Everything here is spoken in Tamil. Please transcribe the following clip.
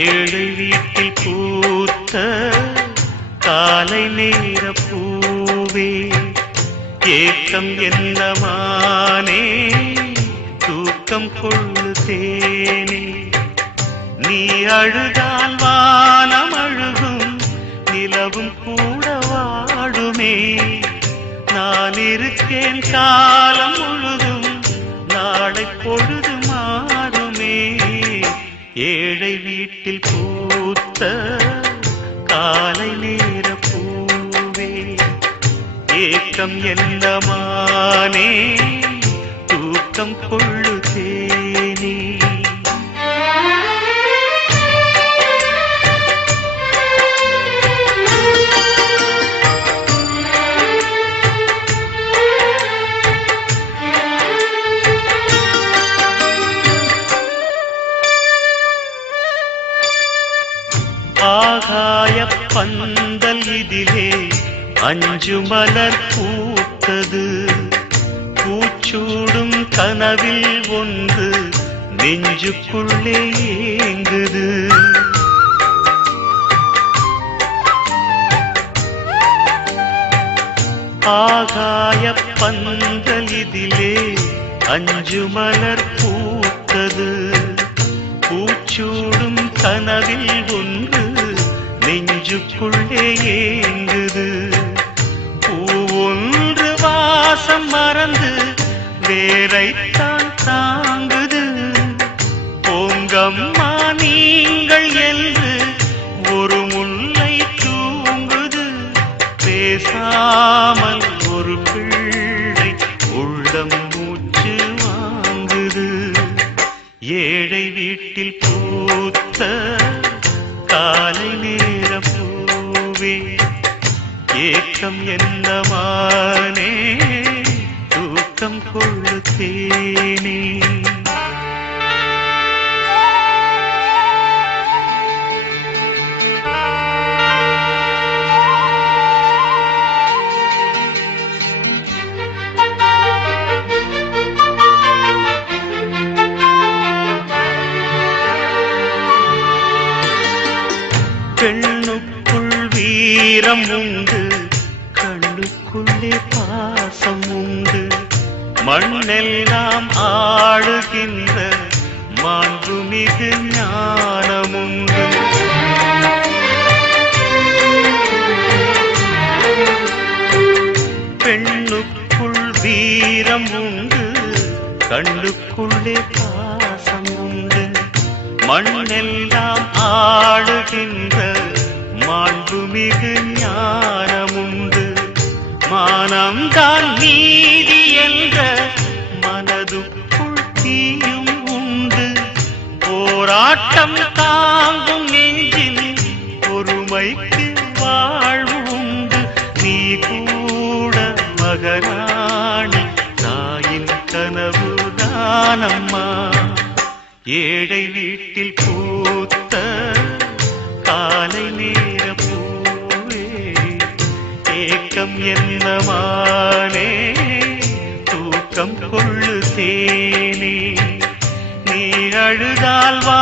ஏழை வீட்டில் பூத்த காலை நேர பூவே ஏக்கம் என்னமானே தூக்கம் கொள்ளுதேனே நீ அழுதால் வானம் அழுகும் நிலவும் கூட வாடுமே நான் இருக்கேன் காலம் முழுதும் நாளை பொழுது மாறுமே ஏழை வீட்டில் பூத்த காலை நேர பூவே ஏக்கம் என்னமானே தூக்கம் கொள்ளுதேனே ஆகாய பந்தல் இதிலே அஞ்சு மலர் பூத்தது பூச்சூடும் கனவில் ஒன்று நெஞ்சுக்குள்ளே ஏங்குது ஆகாய பந்தல் இதிலே அஞ்சு மலர் பூத்தது பூச்சூடும் கனவில் ஒன்று நெஞ்சுக்குள்ளே ஏங்குது பூவொன்று வாசம் மறந்து வேரைத்தான் தாங்குது போங்கம்மா நீங்கள் என்று ஒரு முல்லை தூங்குது பேசாமல் ஒரு பிள்ளை உள்ளம் மூச்சு வாங்குது ஏழை வீட்டில் பூத்த காலை நேர பூவே ஏக்கம் என்னமானே தூக்கம் கொள்ளுதேனே பெண்ணுக்குள் வீரம் உண்டு கண்ணுக்குள்ளே பாசம் உண்டு மண்ணெல்லாம் ஆடுகின்ற மாண்புமிகு ஞானமுண்டு பெண்ணுக்குள் வீரம் உண்டு கண்ணுக்குள்ளே பாசம் உண்டு மண்ணெல்லாம் ஆடுகின்ற மாண்புமிகு ஞானமுண்டு மானம்தான் நீதி என்ற மனதுக்குள் தீயும் உண்டு போராட்டம் தாங்கும் நெஞ்சில் பொறுமைக்கு வாழ்வு உண்டு நீ கூட மகராணி தாயின் கனவு தானம்மா ஏழை வீட்டில் பூத்த காலை நேர பூவே ஏக்கம் என்னமானே தூக்கம் கொள்ளுதேனே நீ அழுதால் வா